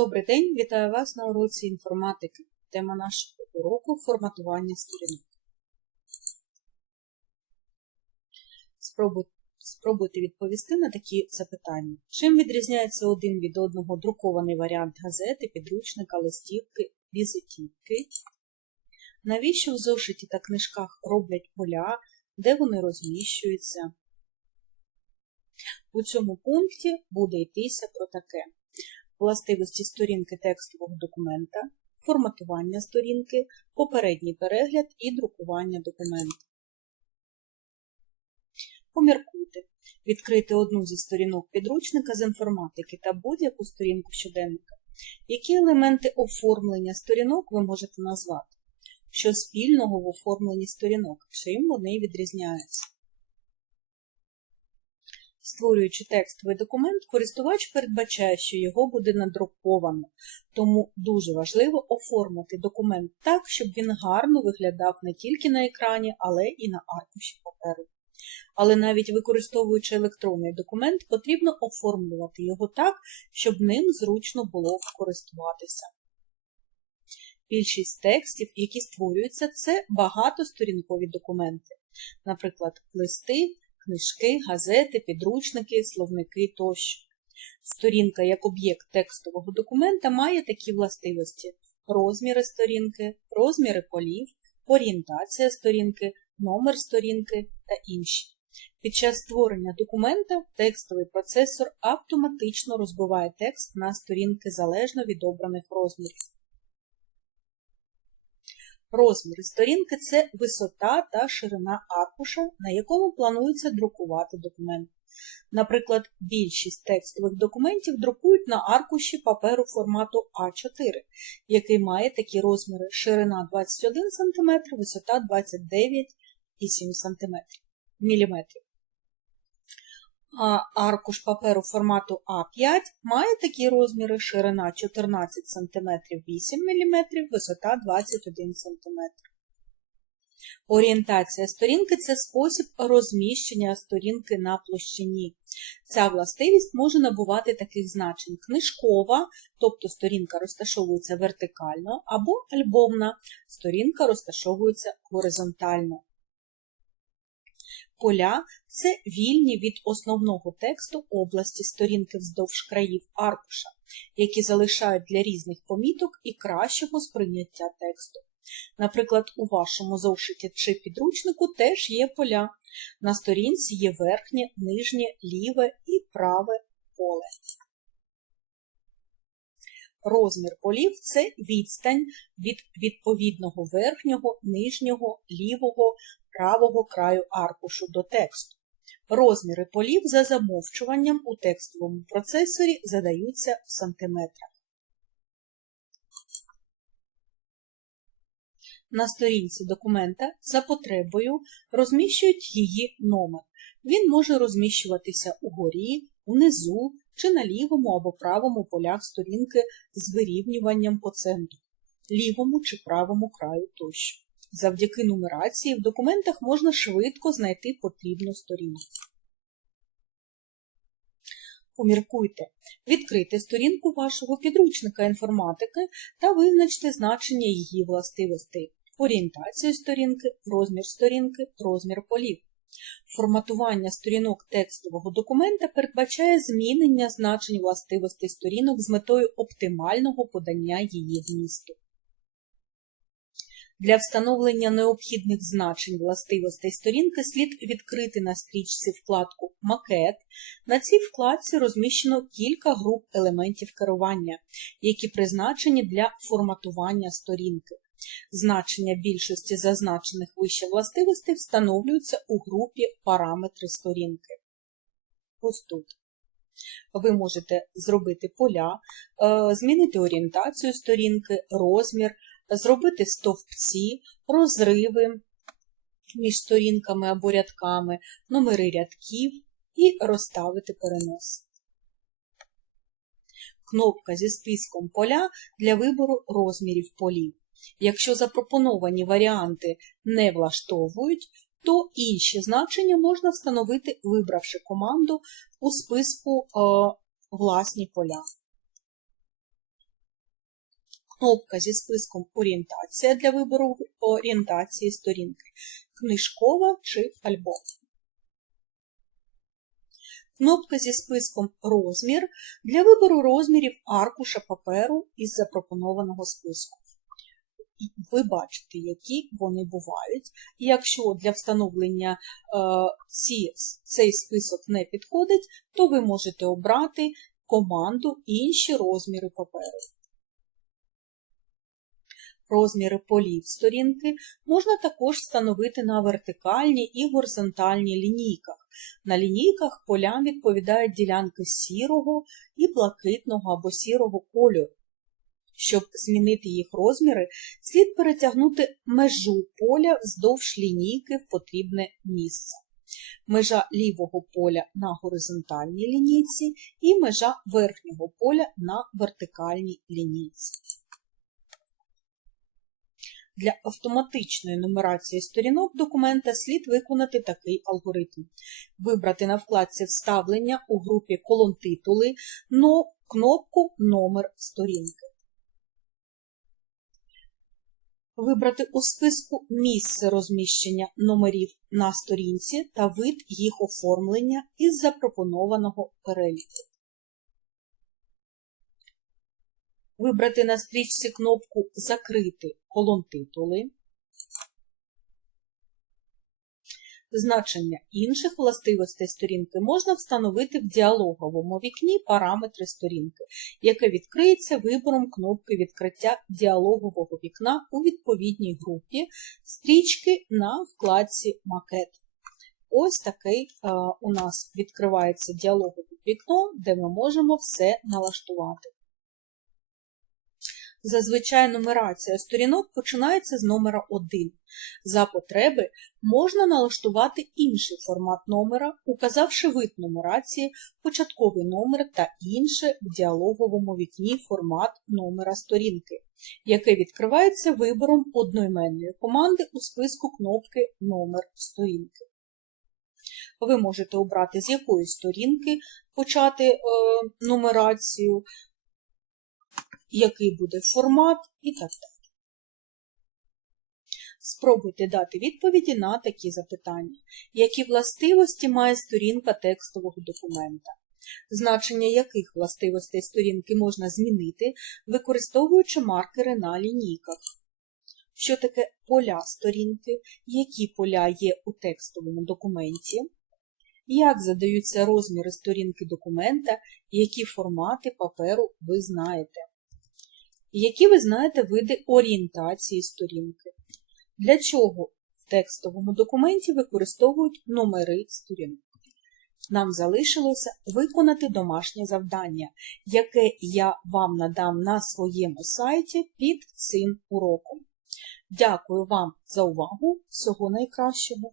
Добрий день, вітаю вас на уроці інформатики. Тема нашого уроку форматування сторінок. Спробуйте, відповісти на такі запитання. Чим відрізняється один від одного друкований варіант газети, підручника, листівки, візитівки? Навіщо в зошиті та книжках роблять поля, де вони розміщуються? У цьому пункті буде йтися про таке властивості сторінки текстового документа, форматування сторінки, попередній перегляд і друкування документу. Поміркуйте. Відкрити одну зі сторінок підручника з інформатики та будь-яку сторінку щоденника. Які елементи оформлення сторінок ви можете назвати? Що спільного в оформленні сторінок? Чим вони відрізняються? Створюючи текстовий документ, користувач передбачає, що його буде надруковано, тому дуже важливо оформити документ так, щоб він гарно виглядав не тільки на екрані, але і на аркуші паперу. Але навіть використовуючи електронний документ, потрібно оформлювати його так, щоб ним зручно було користуватися. Більшість текстів, які створюються, це багатосторінкові документи, наприклад, листи, книжки, газети, підручники, словники тощо. Сторінка як об'єкт текстового документа має такі властивості: розміри сторінки, розміри полів, орієнтація сторінки, номер сторінки та інші. Під час створення документа текстовий процесор автоматично розбиває текст на сторінки залежно від обраних розмірів. Розміри сторінки це висота та ширина аркуша, на якому планується друкувати документ. Наприклад, більшість текстових документів друкують на аркуші паперу формату А4, який має такі розміри: ширина 21 см, висота 29,7 см. А аркуш паперу формату А5 має такі розміри: ширина 14 см 8 мм, висота 21 см. Орієнтація сторінки це спосіб розміщення сторінки на площині. Ця властивість може набувати таких значень: книжкова, тобто сторінка розташовується вертикально, або альбомна, сторінка розташовується горизонтально. Поля це вільні від основного тексту області сторінки вздовж країв аркуша, які залишають для різних поміток і кращого сприйняття тексту. Наприклад, у вашому зошиті чи підручнику теж є поля. На сторінці є верхнє, нижнє, ліве і праве поле. Розмір полів це відстань від відповідного верхнього, нижнього, лівого, правого краю аркушу до тексту. Розміри полів за замовчуванням у текстовому процесорі задаються в сантиметрах. На сторінці документа за потребою розміщують її номер. Він може розміщуватися угорі, внизу чи на лівому або правому полях сторінки з вирівнюванням по центру, лівому чи правому краю тощо. Завдяки нумерації в документах можна швидко знайти потрібну сторінку. Поміркуйте, відкрийте сторінку вашого підручника інформатики та визначте значення її властивостей, орієнтацію сторінки, розмір сторінки, розмір полів. Форматування сторінок текстового документа передбачає змінення значень властивостей сторінок з метою оптимального подання її вмісту. Для встановлення необхідних значень властивостей сторінки слід відкрити на стрічці вкладку Макет. На цій вкладці розміщено кілька груп елементів керування, які призначені для форматування сторінки. Значення більшості зазначених вище властивостей встановлюються у групі Параметри сторінки. Ось тут. Ви можете зробити поля, е, змінити орієнтацію сторінки, розмір, зробити стовпці, розриви між сторінками або рядками, номери рядків і розставити перенос. Кнопка зі списком поля для вибору розмірів полів. Якщо запропоновані варіанти не влаштовують, то інші значення можна встановити, вибравши команду у списку е, власні поля. Кнопка зі списком Орієнтація для вибору орієнтації сторінки, книжкова чи альбом. Кнопка зі списком Розмір для вибору розмірів аркуша паперу із запропонованого списку. Ви бачите, які вони бувають. Якщо для встановлення е, ці, цей список не підходить, то ви можете обрати команду інші розміри паперу. Розміри полів сторінки можна також встановити на вертикальній і горизонтальній лінійках. На лінійках полям відповідають ділянки сірого і блакитного або сірого кольору. Щоб змінити їх розміри, слід перетягнути межу поля вздовж лінійки в потрібне місце. Межа лівого поля на горизонтальній лінійці і межа верхнього поля на вертикальній лінійці. Для автоматичної нумерації сторінок документа слід виконати такий алгоритм. Вибрати на вкладці Вставлення у групі колон титули но кнопку Номер сторінки. Вибрати у списку місце розміщення номерів на сторінці та вид їх оформлення із запропонованого переліку. Вибрати на стрічці кнопку Закрити колон титули. Значення інших властивостей сторінки можна встановити в діалоговому вікні параметри сторінки, яке відкриється вибором кнопки відкриття діалогового вікна у відповідній групі стрічки на вкладці Макет. Ось такий е, у нас відкривається діалогове вікно, де ми можемо все налаштувати. Зазвичай нумерація сторінок починається з номера 1. За потреби можна налаштувати інший формат номера, указавши вид нумерації, початковий номер та інше в діалоговому вікні формат номера сторінки, яке відкривається вибором одноіменної команди у списку кнопки Номер сторінки. Ви можете обрати, з якої сторінки почати е, нумерацію, який буде формат і так далі. Спробуйте дати відповіді на такі запитання. Які властивості має сторінка текстового документа? Значення яких властивостей сторінки можна змінити, використовуючи маркери на лінійках? Що таке поля сторінки? Які поля є у текстовому документі? Як задаються розміри сторінки документа, які формати паперу ви знаєте? Які ви знаєте види орієнтації сторінки? Для чого в текстовому документі використовують номери сторінок? Нам залишилося виконати домашнє завдання, яке я вам надам на своєму сайті під цим уроком. Дякую вам за увагу! Всього найкращого!